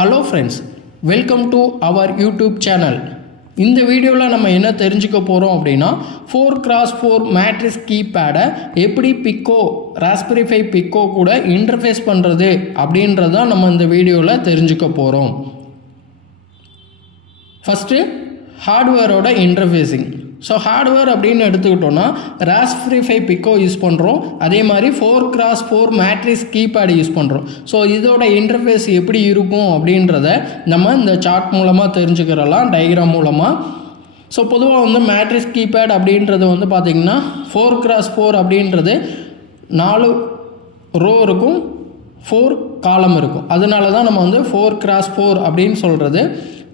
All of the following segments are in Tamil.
Hello friends, welcome to our YouTube channel. இந்த வீடியோவில் நம்ம என்ன தெரிஞ்சுக்க போகிறோம் அப்படின்னா 4x4 மேட்ரிக்ஸ் கீபேடை எப்படி பிக்கோ ராஸ்பெரி பை பிக்கோ கூட இன்டர்ஃபேஸ் பண்ணுறது அப்படின்றதான் நம்ம இந்த வீடியோவில் தெரிஞ்சுக்க போகிறோம். ஃபஸ்ட்டு ஹார்ட்வேரோட இன்டர்ஃபேஸிங். ஸோ ஹார்ட்வேர் அப்படின்னு எடுத்துக்கிட்டோன்னா ராஸ்பெரி பை பிக்கோ யூஸ் பண்ணுறோம், அதே மாதிரி 4x4 மேட்ரிக்ஸ் கீபேடு யூஸ் பண்ணுறோம். ஸோ இதோட இன்டர்ஃபேஸ் எப்படி இருக்கும் அப்படின்றத நம்ம இந்த சார்ட் மூலமாக தெரிஞ்சுக்கிறலாம், டயக்ராம் மூலமாக. ஸோ பொதுவாக வந்து மேட்ரிக்ஸ் கீபேட் அப்படின்றது வந்து பார்த்திங்கன்னா 4x4 அப்படின்றது 4 ரோ இருக்கும், 4 காலம் இருக்கும். அதனால தான் நம்ம வந்து 4x4 அப்படின்னு சொல்கிறது.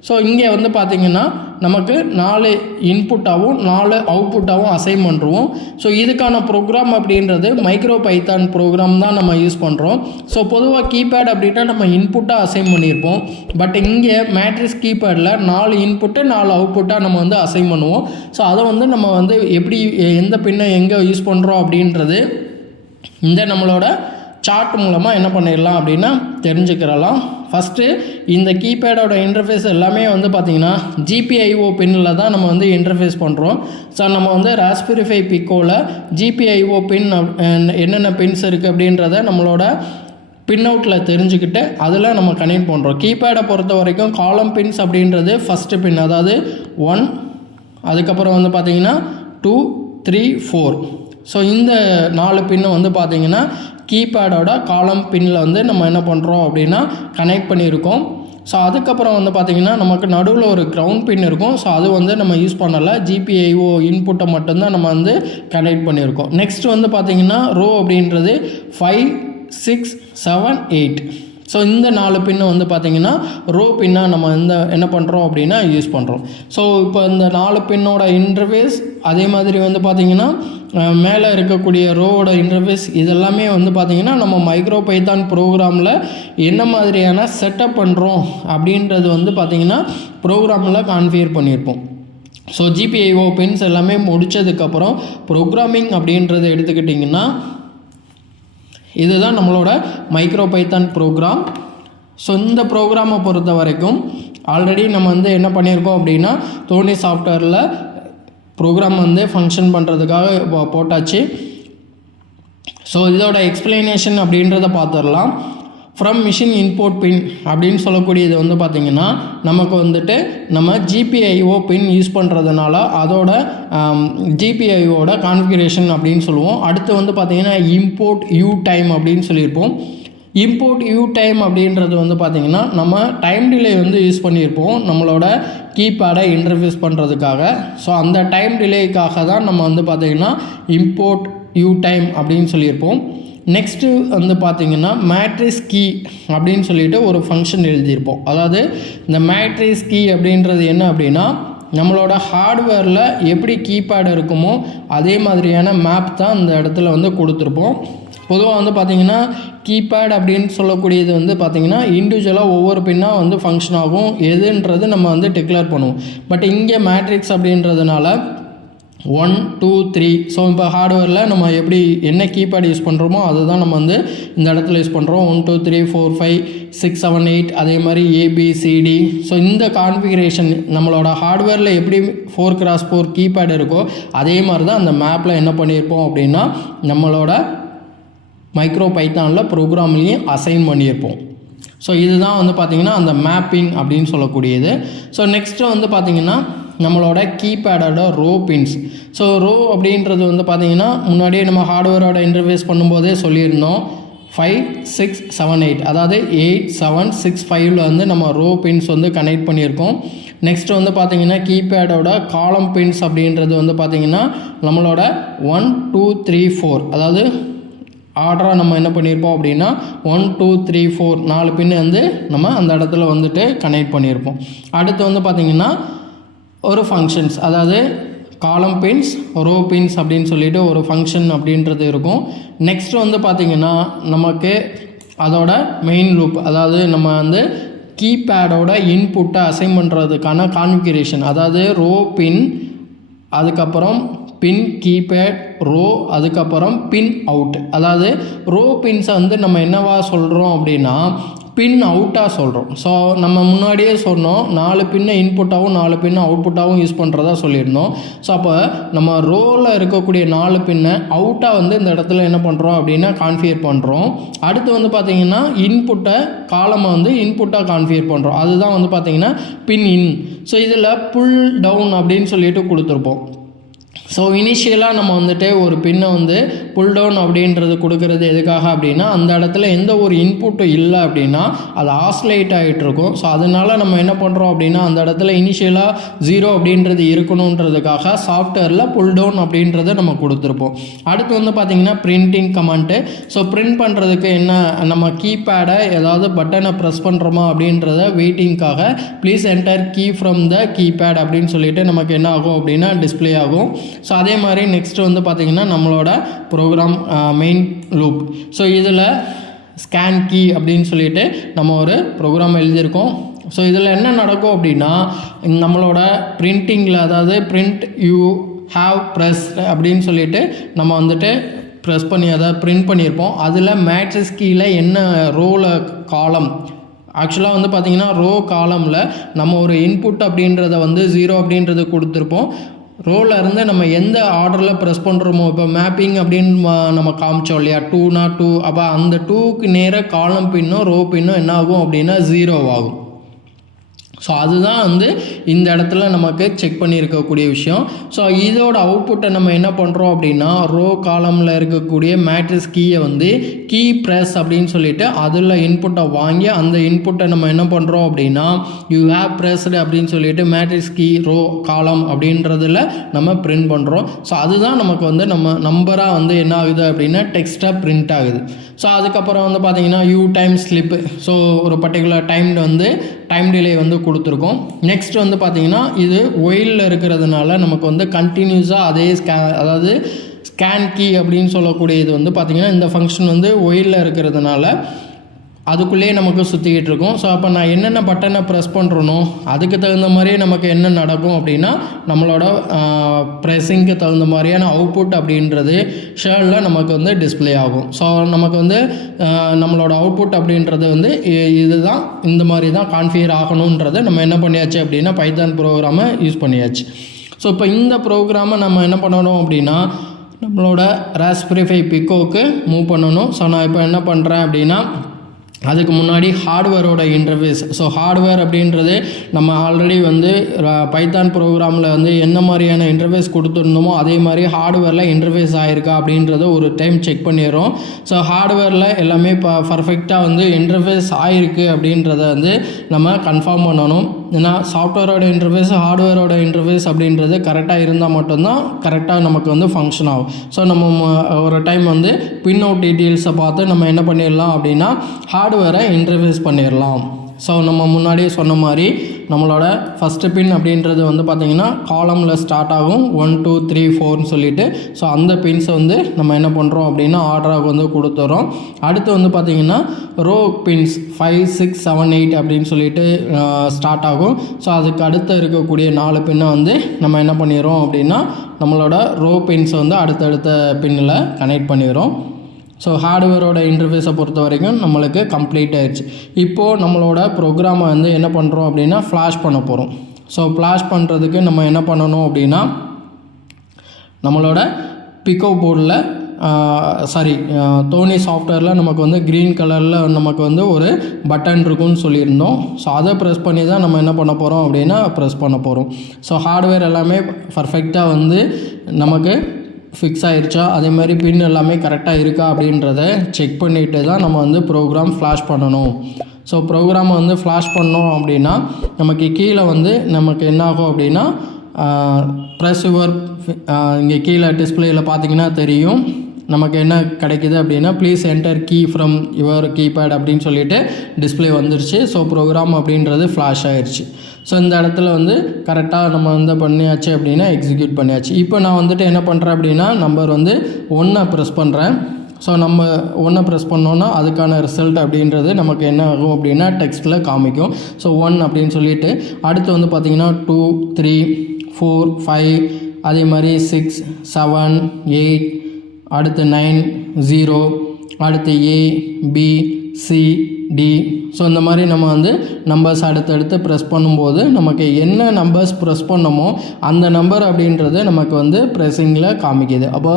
ஸோ இங்கே வந்து பார்த்திங்கன்னா நமக்கு 4 இன்புட்டாகவும் 4 அவுட்புட்டாகவும் அசைன் பண்ணுறோம். ஸோ இதுக்கான ப்ரோக்ராம் அப்படின்றது மைக்ரோ பைத்தான் ப்ரோக்ராம் தான் நம்ம யூஸ் பண்ணுறோம். ஸோ பொதுவாக கீபேட் அப்படின்னா நம்ம இன்புட்டாக அசைன் பண்ணியிருப்போம். பட் இங்கே மேட்ரிக்ஸ் கீபேடில் 4 இன்புட்டு 4 அவுட்புட்டாக நம்ம வந்து அசைன் பண்ணுவோம். ஸோ அதை வந்து நம்ம வந்து எப்படி எந்த பின்னை எங்கே யூஸ் பண்ணுறோம் அப்படின்றது இந்த நம்மளோட சார்ட் மூலமாக என்ன பண்ணிடலாம் அப்படின்னா தெரிஞ்சுக்கிறலாம். ஃபஸ்ட்டு இந்த கீபேடோட இன்டர்ஃபேஸ் எல்லாமே வந்து பார்த்திங்கன்னா GPIO பின்னில் தான் நம்ம வந்து இன்டர்ஃபேஸ் பண்ணுறோம். ஸோ நம்ம வந்து ராஸ்பெரி பை பிக்கோவில் GPIO பின் என்னென்ன பின்ஸ் இருக்குது அப்படின்றத நம்மளோட பின் அவுட்டில் தெரிஞ்சுக்கிட்டு அதில் நம்ம கனெக்ட் பண்ணுறோம். கீபேடை பொறுத்த வரைக்கும் காலம் பின்ஸ் அப்படின்றது ஃபஸ்ட்டு பின், அதாவது 1, அதுக்கப்புறம் வந்து பார்த்திங்கன்னா 2, 3, 4. ஸோ இந்த 4 பின்னு வந்து பார்த்திங்கன்னா கீபேடோட காலம் பின்னில் வந்து நம்ம என்ன பண்ணுறோம் அப்படின்னா கனெக்ட் பண்ணியிருக்கோம். ஸோ அதுக்கப்புறம் வந்து பார்த்திங்கன்னா நமக்கு நடுவில் ஒரு கிரவுண்ட் பின் இருக்கும். ஸோ அது வந்து நம்ம யூஸ் பண்ணலை, GPIO இன்புட்டை மட்டும்தான் நம்ம வந்து கனெக்ட் பண்ணியிருக்கோம். நெக்ஸ்ட் வந்து பார்த்திங்கன்னா ரோ அப்படின்றது 5, 6, 7, 8. ஸோ இந்த 4 பின்னு வந்து பார்த்திங்கன்னா ரோ பின்னாக நம்ம என்ன பண்ணுறோம் அப்படின்னா யூஸ் பண்ணுறோம். ஸோ இப்போ இந்த 4 பின்னோட இன்டர்ஃபேஸ், அதே மாதிரி வந்து பார்த்திங்கன்னா மேலே இருக்கக்கூடிய ரோவோட இன்டர்ஃபேஸ், இதெல்லாமே வந்து பார்த்திங்கன்னா நம்ம மைக்ரோ பைத்தான் ப்ரோக்ராமில் என்ன மாதிரியான செட்டப் பண்ணுறோம் அப்படின்றது வந்து பார்த்திங்கன்னா ப்ரோக்ராமில் கான்ஃபிகர் பண்ணியிருப்போம். ஸோ GPIO பின்ஸ் எல்லாமே முடித்ததுக்கப்புறம் ப்ரோக்ராமிங் அப்படின்றத எடுத்துக்கிட்டிங்கன்னா இதுதான் நம்மளோட மைக்ரோ பைத்தான் ப்ரோக்ராம். ஸோ இந்த ப்ரோக்ராமை பொறுத்த வரைக்கும் ஆல்ரெடி நம்ம வந்து என்ன பண்ணியிருக்கோம் அப்படின்னா தோனி சாஃப்ட்வேரில் ப்ரோக்ராம் வந்து ஃபங்க்ஷன் பண்ணுறதுக்காக போட்டாச்சு. ஸோ இதோட எக்ஸ்பிளனேஷன் அப்படின்றத பார்த்துடலாம். ஃப்ரம் மிஷின் இன்புட் பின் அப்படின்னு சொல்லக்கூடியது வந்து பார்த்திங்கன்னா நமக்கு வந்துட்டு நம்ம GPIO பின் யூஸ் பண்ணுறதுனால அதோட GPIOட கான்ஃபிகரேஷன் அப்படின்னு சொல்லுவோம். அடுத்து வந்து பார்த்திங்கன்னா இம்போர்ட் யூ டைம் அப்படின்னு சொல்லியிருப்போம். இம்போர்ட் யூ டைம் அப்படின்றது வந்து பார்த்திங்கன்னா நம்ம டைம் டிலே வந்து யூஸ் பண்ணியிருப்போம் நம்மளோட கீபேடை இன்டர்ஃபேஸ் பண்ணுறதுக்காக. ஸோ அந்த டைம் டிலேக்காக தான் நம்ம வந்து பார்த்திங்கன்னா இம்போர்ட் யூ டைம் அப்படின்னு சொல்லியிருப்போம். நெக்ஸ்ட்டு வந்து பார்த்திங்கன்னா மேட்ரிக்ஸ் கீ அப்படின்னு சொல்லிட்டு ஒரு ஃபங்க்ஷன் எழுதியிருப்போம். அதாவது இந்த மேட்ரிக்ஸ் கீ அப்படின்றது என்ன அப்படின்னா நம்மளோட ஹார்ட்வேரில் எப்படி கீபேட் இருக்குமோ அதே மாதிரியான மேப் தான் இந்த இடத்துல வந்து கொடுத்துருப்போம். பொதுவாக வந்து பார்த்திங்கன்னா கீபேட் அப்படின்னு சொல்லக்கூடியது வந்து பார்த்திங்கன்னா இண்டிவிஜுவலாக ஒவ்வொரு பின்னாக வந்து ஃபங்க்ஷன் ஆகும், எதுன்றது நம்ம வந்து டிக்ளேர் பண்ணுவோம். பட் இங்கே மேட்ரிக்ஸ் அப்படின்றதுனால 1, 2, 3. ஸோ இப்போ ஹார்ட்வேரில் நம்ம எப்படி என்ன கீபேட் யூஸ் பண்ணுறோமோ அதுதான் நம்ம வந்து இந்த இடத்துல யூஸ் பண்ணுறோம். 1, 2, 3, 4, 5, 6, 7, 8, அதே மாதிரி ABCD. ஸோ இந்த கான்ஃபிகரேஷன் நம்மளோட ஹார்ட்வேரில் எப்படி 4x4 கீபேட் இருக்கோ அதே மாதிரி தான் அந்த மேப்பில் என்ன பண்ணியிருப்போம் அப்படின்னா நம்மளோட மைக்ரோ பைத்தானில் ப்ரோக்ராம்லேயும் அசைன் பண்ணியிருப்போம். ஸோ இதுதான் வந்து பார்த்திங்கன்னா அந்த மேப்பிங் அப்படின்னு சொல்லக்கூடியது. ஸோ நெக்ஸ்ட்டு வந்து பார்த்திங்கன்னா நம்மளோட கீபேடோட ரோ பின்ஸ். ஸோ ரோ அப்படின்றது வந்து பார்த்திங்கன்னா முன்னாடியே நம்ம ஹார்ட்வேரோட இன்டர்ஃபேஸ் பண்ணும்போதே சொல்லியிருந்தோம் 5, 6, 7, 8. அதாவது 8, 7, 6, 5ல் வந்து நம்ம ரோ பின்ஸ் வந்து கனெக்ட் பண்ணியிருக்கோம். நெக்ஸ்ட் வந்து பார்த்திங்கன்னா கீபேடோட காலம் பின்ஸ் அப்படின்றது வந்து பார்த்திங்கன்னா நம்மளோட 1, 2, 3, 4. அதாவது ஆர்டராக நம்ம என்ன பண்ணியிருப்போம் அப்படின்னா 1, 2, 3, 4 4 பின்னு வந்து நம்ம அந்த இடத்துல வந்துட்டு கனெக்ட் பண்ணியிருப்போம். அடுத்து வந்து பார்த்திங்கன்னா ஒரு ஃபங்க்ஷன்ஸ், அதாவது காலம் பின்ஸ், ரோ பின்ஸ் அப்படின்னு சொல்லிட்டு ஒரு ஃபங்க்ஷன் அப்படின்றது இருக்கும். நெக்ஸ்ட் வந்து பார்த்திங்கன்னா நமக்கு அதோட மெயின் லூப், அதாவது நம்ம வந்து கீபேடோட இன்புட்டை அசைன் பண்ணுறதுக்கான கான்ஃபிகரேஷன், அதாவது ரோ பின், அதுக்கப்புறம் பின் கீபேட் ரோ, அதுக்கப்புறம் பின் அவுட். அதாவது ரோ பின்ஸை வந்து நம்ம என்னவா சொல்கிறோம் அப்படின்னா பின் அவுட்டாக சொல்கிறோம். ஸோ நம்ம முன்னாடியே சொன்னோம் 4 பின்னை இன்புட்டாகவும் 4 பின்னை அவுட்புட்டாகவும் யூஸ் பண்ணுறதா சொல்லியிருந்தோம். ஸோ அப்போ நம்ம ரோவில் இருக்கக்கூடிய 4 பின்னை அவுட்டாக வந்து இந்த இடத்துல என்ன பண்ணுறோம் அப்படின்னா கான்ஃபிகர் பண்ணுறோம். அடுத்து வந்து பார்த்திங்கன்னா இன்புட்டை காலமை வந்து இன்புட்டாக கான்ஃபிகர் பண்ணுறோம். அதுதான் வந்து பார்த்திங்கன்னா பின் இன். ஸோ இதில் புல் டவுன் அப்படின்னு சொல்லிட்டு கொடுத்துருப்போம். ஸோ இனிஷியலாக நம்ம வந்துட்டு ஒரு பின்னை வந்து புல் டவுன் அப்படின்றது கொடுக்கறது எதுக்காக அப்படின்னா அந்த இடத்துல எந்த ஒரு இன்புட்டும் இல்லை அப்படின்னா அது ஆஸ்லேட் ஆகிட்டு இருக்கும். ஸோ அதனால நம்ம என்ன பண்ணுறோம் அப்படின்னா அந்த இடத்துல இனிஷியலாக 0 அப்படின்றது இருக்கணுன்றதுக்காக சாஃப்ட்வேரில் புல் டவுன் அப்படின்றத நம்ம கொடுத்துருப்போம். அடுத்து வந்து பார்த்திங்கன்னா பிரிண்டிங் கமெண்ட்டு. ஸோ பிரிண்ட் பண்ணுறதுக்கு என்ன நம்ம கீபேடை ஏதாவது பட்டனை ப்ரெஸ் பண்ணுறோமா அப்படின்றத வெயிட்டிங்காக please enter key from the keypad அப்படின்னு சொல்லிட்டு நமக்கு என்ன ஆகும் அப்படின்னா டிஸ்பிளே ஆகும். ஸோ அதே மாதிரி நெக்ஸ்ட் வந்து பார்த்திங்கன்னா நம்மளோட ப்ரோக்ராம் மெயின் லூப். ஸோ இதில் ஸ்கேன் கீ அப்படின்னு சொல்லிட்டு நம்ம ஒரு ப்ரோக்ராம் எழுதியிருக்கோம். ஸோ இதில் என்ன நடக்கும் அப்படின்னா நம்மளோட பிரிண்டிங்கில் அதாவது பிரிண்ட் யூ ஹாவ் ப்ரெஸ் அப்படின்னு சொல்லிட்டு நம்ம வந்துட்டு ப்ரெஸ் பண்ணி அதை பிரிண்ட் பண்ணியிருப்போம். அதில் மேட்ரிக்ஸ் கீழே என்ன ரோவில் காலம் ஆக்சுவலாக வந்து பார்த்திங்கன்னா ரோ காலமில் நம்ம ஒரு இன்புட் அப்படின்றத வந்து 0 அப்படின்றது கொடுத்துருப்போம். ரோவில் இருந்து நம்ம எந்த ஆர்டரில் ப்ரெஸ் பண்ணுறோமோ இப்போ மேப்பிங் அப்படின்னு நம்ம காமிச்சோம் இல்லையா 2னா 2 அப்போ அந்த 2க்கு நேராக காலம் பின்னும் ரோ பின்னும் என்ன ஆகும் அப்படின்னா 0 ஆகும். ஸோ அதுதான் வந்து இந்த இடத்துல நமக்கு செக் பண்ணியிருக்கக்கூடிய விஷயம். ஸோ இதோட அவுட்புட்டை நம்ம என்ன பண்ணுறோம் அப்படின்னா ரோ காலமில் இருக்கக்கூடிய மேட்ரிக்ஸ் கீயை வந்து கீ ப்ரெஸ் அப்படின்னு சொல்லிட்டு அதில் இன்புட்டை வாங்கி அந்த இன்புட்டை நம்ம என்ன பண்ணுறோம் அப்படின்னா யூ ஹேவ் ப்ரெஸ்டு அப்படின்னு சொல்லிட்டு மேட்ரிக்ஸ் கீ ரோ காலம் அப்படின்றதில் நம்ம பிரிண்ட் பண்ணுறோம். ஸோ அதுதான் நமக்கு வந்து நம்ம நம்பராக வந்து என்ன ஆகுது அப்படின்னா டெக்ஸ்ட்டாக பிரிண்ட் ஆகுது. ஸோ அதுக்கப்புறம் வந்து பார்த்திங்கன்னா யூ டைம் ஸ்லிப்பு. ஸோ ஒரு பர்டிகுலர் டைம் டிலே வந்து கொடுத்துருக்கோம். நெக்ஸ்ட் வந்து பார்த்திங்கன்னா இது ஒயிலில் இருக்கிறதுனால நமக்கு வந்து கண்டினியூஸாக அதே அதாவது ஸ்கேன் கீ அப்படின்னு சொல்லக்கூடிய இது வந்து பார்த்திங்கன்னா இந்த ஃபங்க்ஷன் வந்து ஒயிலில் இருக்கிறதுனால அதுக்குள்ளேயே நமக்கு சுற்றிக்கிட்டு இருக்கும். ஸோ அப்போ நான் என்னென்ன பட்டனை ப்ரெஸ் பண்ணுறனோ அதுக்கு தகுந்த மாதிரியே நமக்கு என்ன நடக்கும் அப்படின்னா நம்மளோட ப்ரெஸ்ஸிங்க்கு தகுந்த மாதிரியான அவுட்புட் அப்படின்றது ஷேரில் நமக்கு வந்து டிஸ்பிளே ஆகும். ஸோ நமக்கு வந்து நம்மளோட அவுட்புட் அப்படின்றது வந்து இதுதான் இந்த மாதிரி தான் கான்ஃபிகர் ஆகணுன்றதை நம்ம என்ன பண்ணியாச்சு அப்படின்னா பைத்தான் ப்ரோக்ராமை யூஸ் பண்ணியாச்சு. ஸோ இப்போ இந்த ப்ரோக்ராமை நம்ம என்ன பண்ணணும் அப்படின்னா நம்மளோட ராஸ்பெரி பை பிக்கோவுக்கு மூவ் பண்ணணும். ஸோ நான் இப்போ என்ன பண்ணுறேன் அப்படின்னா அதுக்கு முன்னாடி ஹார்ட்வேரோட இன்டர்ஃபேஸ். ஸோ ஹார்ட்வேர் அப்படின்றது நம்ம ஆல்ரெடி வந்து பைத்தான் ப்ரோக்ராமில் வந்து என்ன மாதிரியான இன்டர்ஃபேஸ் கொடுத்துருந்தோமோ அதே மாதிரி ஹார்ட்வேரில் இன்டர்ஃபேஸ் ஆகிருக்கா அப்படின்றத ஒரு டைம் செக் பண்ணிடுறோம். ஸோ ஹார்ட்வேரில் எல்லாமே பர்ஃபெக்டாக வந்து இன்டர்ஃபேஸ் ஆகிருக்கு அப்படின்றத வந்து நம்ம கன்ஃபார்ம் பண்ணணும். ஏன்னா சாஃப்ட்வேரோட இன்டர்ஃபேஸ் ஹார்ட்வேரோட இன்டர்ஃபேஸ் அப்படின்றது கரெக்டாக இருந்தால் மட்டும்தான் கரெக்டாக நமக்கு வந்து ஃபங்க்ஷன் ஆகும். ஸோ நம்ம ஒரு டைம் வந்து பின் அவுட் டீட்டெயில்ஸை பார்த்து நம்ம என்ன பண்ணிடலாம் அப்படின்னா ஹார்ட்வேரை இன்டர்ஃபேஸ் பண்ணிடலாம். ஸோ நம்ம முன்னாடியே சொன்ன மாதிரி நம்மளோட ஃபஸ்ட்டு பின் அப்படின்றது வந்து பார்த்திங்கன்னா காலமில் ஸ்டார்ட் ஆகும் 1 2 3 4ன்னு சொல்லிட்டு. ஸோ அந்த பின்ஸை வந்து நம்ம என்ன பண்ணுறோம் அப்படின்னா ஆர்டராக வந்து கொடுத்துறோம். அடுத்து வந்து பார்த்திங்கன்னா ரோ பின்ஸ் 5 6 7 8 அப்படின்னு சொல்லிட்டு ஸ்டார்ட் ஆகும். ஸோ அதுக்கு அடுத்து இருக்கக்கூடிய 4 பின்னை வந்து நம்ம என்ன பண்ணிடுறோம் அப்படின்னா நம்மளோட ரோ பின்ஸை வந்து அடுத்தடுத்த பின்னில் கனெக்ட் பண்ணிடுறோம். ஸோ ஹார்ட்வேரோட இன்டர்ஃபேஸை பொறுத்த வரைக்கும் நம்மளுக்கு கம்ப்ளீட் ஆயிடுச்சு. இப்போது நம்மளோட ப்ரோக்ராமை வந்து என்ன பண்ணுறோம் அப்படின்னா ஃப்ளாஷ் பண்ண போகிறோம். ஸோ ஃப்ளாஷ் பண்ணுறதுக்கு நம்ம என்ன பண்ணணும் அப்படின்னா நம்மளோட பிக்கோ போர்டில் தோனி சாஃப்ட்வேரில் நமக்கு வந்து க்ரீன் கலரில் நமக்கு வந்து ஒரு பட்டன் இருக்குன்னு சொல்லியிருந்தோம். ஸோ அதை ப்ரெஸ் பண்ணி தான் நம்ம என்ன பண்ண போகிறோம் அப்படின்னா ப்ரெஸ் பண்ண போகிறோம். ஸோ ஹார்ட்வேர் எல்லாமே பர்ஃபெக்டாக வந்து நமக்கு ஃபிக்ஸ் ஆகிருச்சா அதே மாதிரி பின் எல்லாமே கரெக்டாக இருக்கா அப்படின்றத செக் பண்ணிவிட்டு தான் நம்ம வந்து ப்ரோக்ராம் ஃப்ளாஷ் பண்ணணும். ஸோ ப்ரோக்ராமை வந்து ஃப்ளாஷ் பண்ணோம் அப்படின்னா நமக்கு கீழே வந்து நமக்கு என்ன ஆகும் அப்படின்னா ப்ரெஸ் யுவர் இங்கே கீழே டிஸ்பிளேயில் பார்த்தீங்கன்னா தெரியும் நமக்கு என்ன கிடைக்கிது அப்படின்னா please enter key from your keypad அப்படின்னு சொல்லிட்டு டிஸ்பிளே வந்துருச்சு. ஸோ ப்ரோக்ராம் அப்படின்றது ஃப்ளாஷ் ஆகிடுச்சு. ஸோ இந்த இடத்துல வந்து கரெக்டாக நம்ம வந்து பண்ணியாச்சு அப்படின்னா எக்ஸிக்யூட் பண்ணியாச்சு. இப்போ நான் வந்துட்டு என்ன பண்ணுறேன் அப்படின்னா நம்பர் வந்து 1 ப்ரெஸ் பண்ணுறேன். ஸோ நம்ம 1 ப்ரெஸ் பண்ணோன்னா அதுக்கான ரிசல்ட் அப்படின்றது நமக்கு என்ன ஆகும் அப்படின்னா டெக்ஸ்ட்டில் காமிக்கும். ஸோ 1 அப்படின்னு சொல்லிவிட்டு அடுத்து வந்து பார்த்திங்கன்னா 2 3 4 5 அதே மாதிரி 6 7 8 அடுத்து 9 0 அடுத்து ஏ, பி, சி, டி. ஸோ இந்த மாதிரி நம்ம வந்து நம்பர்ஸ் அடுத்தடுத்து ப்ரெஸ் பண்ணும்போது நமக்கு என்ன நம்பர்ஸ் ப்ரெஸ் பண்ணமோ அந்த நம்பர் அப்படின்றது நமக்கு வந்து ப்ரெஸ்ஸிங்கில் காமிக்குது. அப்போ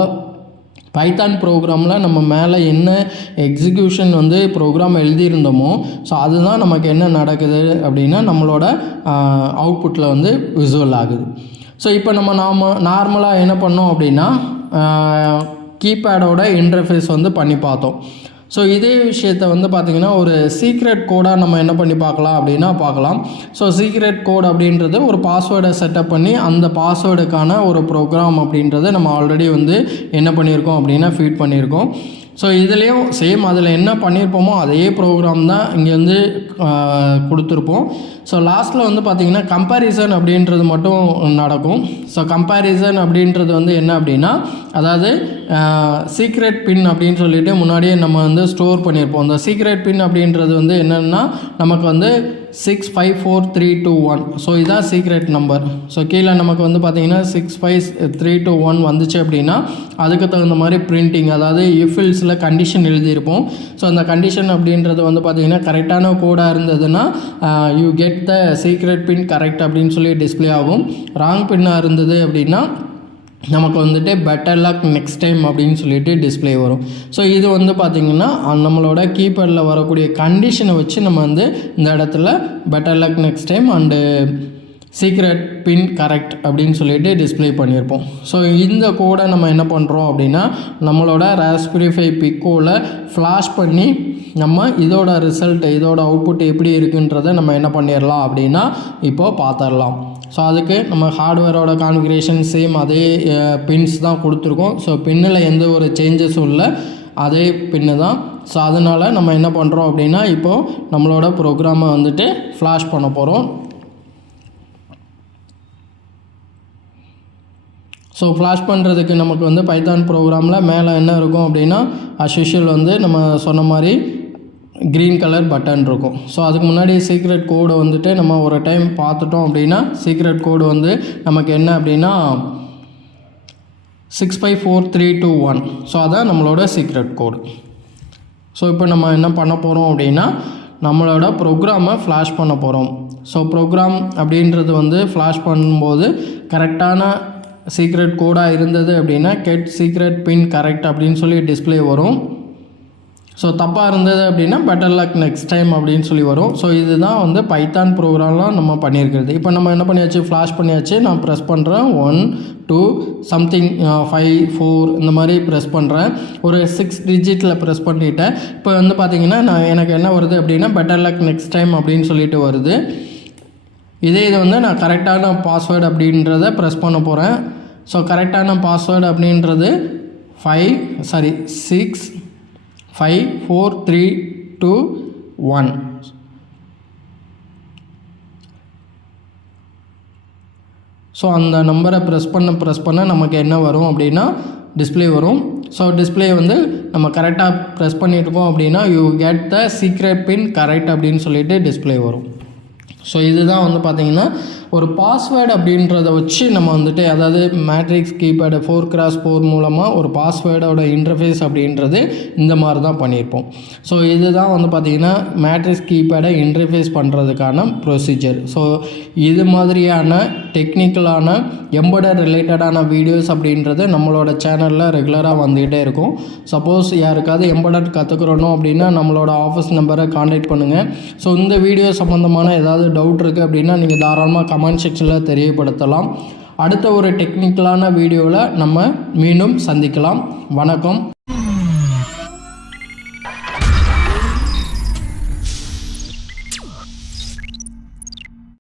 பைத்தான் ப்ரோக்ராமில் நம்ம மேலே என்ன எக்ஸிக்யூஷன் வந்து ப்ரோக்ராம் எழுதியிருந்தோமோ ஸோ அதுதான் நமக்கு என்ன நடக்குது அப்படின்னா நம்மளோட அவுட்புட்டில் வந்து விசுவல் ஆகுது. ஸோ இப்போ நம்ம நார்மலாக என்ன பண்ணோம் அப்படின்னா கீபேடோட இன்டர்ஃபேஸ் வந்து பண்ணி பார்த்தோம். ஸோ இதே விஷயத்தை வந்து பார்த்திங்கன்னா ஒரு சீக்ரெட் கோடாக நம்ம என்ன பண்ணி பார்க்கலாம் அப்படின்னா பார்க்கலாம். ஸோ சீக்ரெட் கோட் அப்படின்றது ஒரு பாஸ்வேர்டை செட்டப் பண்ணி அந்த பாஸ்வேர்டுக்கான ஒரு ப்ரோக்ராம் அப்படின்றத நம்ம ஆல்ரெடி வந்து என்ன பண்ணியிருக்கோம் அப்படின்னா ஃபீட் பண்ணியிருக்கோம். ஸோ இதுலேயும் சேம் அதில் என்ன பண்ணியிருப்போமோ அதே ப்ரோக்ராம் தான் இங்கே வந்து கொடுத்துருப்போம். ஸோ லாஸ்ட்டில் வந்து பார்த்திங்கன்னா கம்பேரிசன் அப்படின்றது மட்டும் நடக்கும். ஸோ கம்பேரிசன் அப்படின்றது வந்து என்ன அப்படின்னா அதாவது சீக்ரெட் பின் அப்படின்னு சொல்லிட்டு முன்னாடியே நம்ம வந்து ஸ்டோர் பண்ணியிருப்போம். அந்த சீக்ரெட் பின் அப்படின்றது வந்து என்னென்னா நமக்கு வந்து 654321. ஸோ இதுதான் சீக்ரெட் நம்பர். ஸோ கீழே நமக்கு வந்து பார்த்திங்கன்னா 65321 வந்துச்சு அப்படின்னா அதுக்கு தகுந்த மாதிரி பிரிண்டிங் அதாவது இஃபில்ஸில் கண்டிஷன் எழுதியிருப்போம். ஸோ அந்த கண்டிஷன் அப்படின்றது வந்து பார்த்திங்கன்னா கரெக்டான கோடாக இருந்ததுன்னா you get the secret pin correct அப்படின்னு சொல்லி டிஸ்பிளே ஆகும். ராங் பின்னாக இருந்தது அப்படின்னா நமக்கு வந்துட்டு பெட்டர் லக் நெக்ஸ்ட் டைம் அப்படின்னு சொல்லிட்டு டிஸ்பிளே வரும். ஸோ இது வந்து பார்த்திங்கன்னா நம்மளோட கீபேடில் வரக்கூடிய கண்டிஷனை வச்சு நம்ம வந்து இந்த இடத்துல better luck next time and secret pin correct அப்படின்னு சொல்லிட்டு டிஸ்பிளே பண்ணியிருப்போம். ஸோ இந்த கோடை நம்ம என்ன பண்ணுறோம் அப்படின்னா நம்மளோட ராஸ்பெரி பை பிக்கோவில் ஃப்ளாஷ் பண்ணி நம்ம இதோட ரிசல்ட் இதோட அவுட்புட் எப்படி இருக்குன்றதை நம்ம என்ன பண்ணிடலாம் அப்படின்னா இப்போது பார்த்துடலாம். ஸோ அதுக்கு நம்ம ஹார்ட்வேரோட கான்ஃபிகரேஷன் சேம் அதே பின்ஸ் தான் கொடுத்துருக்கோம். ஸோ பின்னில் எந்த ஒரு சேஞ்சஸும் இல்லை, அதே பின்னு தான். ஸோ அதனால் நம்ம என்ன பண்ணுறோம் அப்படின்னா இப்போது நம்மளோட ப்ரோக்ராமை வந்துட்டு ஃப்ளாஷ் பண்ண போகிறோம். ஸோ ஃப்ளாஷ் பண்ணுறதுக்கு நமக்கு வந்து பைத்தான் ப்ரோக்ராமில் மேலே என்ன இருக்கும் அப்படின்னா அஸ்யூஷுவல் வந்து நம்ம சொன்ன மாதிரி க்ரீன் கலர் பட்டன் இருக்கும். ஸோ அதுக்கு முன்னாடி சீக்ரெட் கோடை வந்துட்டு நம்ம ஒரு டைம் பார்த்துட்டோம் அப்படின்னா சீக்ரெட் கோடு வந்து நமக்கு என்ன அப்படின்னா 654321. ஸோ அதான் நம்மளோட சீக்ரெட் கோடு. ஸோ இப்போ நம்ம என்ன பண்ண போகிறோம் அப்படின்னா நம்மளோட ப்ரோக்ராமை ஃப்ளாஷ் பண்ண போகிறோம். ஸோ ப்ரோக்ராம் அப்படின்றது வந்து ஃப்ளாஷ் பண்ணும்போது கரெக்டான சீக்ரெட் கோடாக இருந்தது அப்படின்னா கெட் சீக்ரெட் பின் கரெக்ட் அப்படின்னு சொல்லி டிஸ்பிளே வரும். ஸோ தப்பாக இருந்தது அப்படின்னா பெட்டர் லக் நெக்ஸ்ட் டைம் அப்படின்னு சொல்லி வரும். ஸோ இதுதான் வந்து பைத்தான் ப்ரோக்ராம்லாம் நம்ம பண்ணியிருக்கிறது. இப்போ நம்ம என்ன பண்ணியாச்சு ஃப்ளாஷ் பண்ணியாச்சு. நான் ப்ரெஸ் பண்ணுறேன் 1 2 சம்திங் 5 4 இந்த மாதிரி ப்ரெஸ் பண்ணுறேன். ஒரு 6 டிஜிட்டில் ப்ரெஸ் பண்ணிவிட்டேன். இப்போ வந்து பார்த்திங்கன்னா எனக்கு என்ன வருது அப்படின்னா பெட்டர் லக் நெக்ஸ்ட் டைம் அப்படின்னு சொல்லிட்டு வருது. இது வந்து நான் கரெக்டான பாஸ்வேர்டு அப்படின்றத ப்ரெஸ் பண்ண போகிறேன். ஸோ கரெக்டான பாஸ்வேர்டு அப்படின்றது 6 5 4 3 2 1. ஸோ அந்த நம்பரை ப்ரெஸ் பண்ண நமக்கு என்ன வரும் அப்படின்னா டிஸ்பிளே வரும். ஸோ டிஸ்பிளே வந்து நம்ம கரெக்டாக ப்ரெஸ் பண்ணியிருக்கோம் அப்படின்னா you get the secret pin correct அப்படின்னு சொல்லிட்டு டிஸ்பிளே வரும். ஸோ இதுதான் வந்து பார்த்திங்கன்னா ஒரு பாஸ்வேர்டு அப்படின்றத வச்சு நம்ம வந்துட்டு அதாவது மேட்ரிக்ஸ் கீபேடு 4x4 மூலமாக ஒரு பாஸ்வேர்டோட இன்டர்ஃபேஸ் அப்படின்றது இந்த மாதிரி தான் பண்ணியிருப்போம். ஸோ இதுதான் வந்து பார்த்திங்கன்னா மேட்ரிக்ஸ் கீபேடை இன்டர்ஃபேஸ் பண்ணுறதுக்கான ப்ரொசீஜர். ஸோ இது மாதிரியான டெக்னிக்கலான எம்பெடட் ரிலேட்டடான வீடியோஸ் அப்படின்றது நம்மளோட சேனலில் ரெகுலராக வந்துக்கிட்டே இருக்கும். சப்போஸ் யாருக்காவது எம்பெடட் கற்றுக்கிறோம் அப்படின்னா நம்மளோட ஆஃபீஸ் நம்பரை கான்டாக்ட் பண்ணுங்கள். ஸோ இந்த வீடியோ சம்மந்தமான ஏதாவது டவுட் இருக்குது அப்படின்னா நீங்கள் தாராளமாக கமெண்ட் செக்ஷனில் தெரியப்படுத்தலாம். அடுத்த ஒரு டெக்னிக்கலான வீடியோவில் நம்ம மீண்டும் சந்திக்கலாம். வணக்கம்.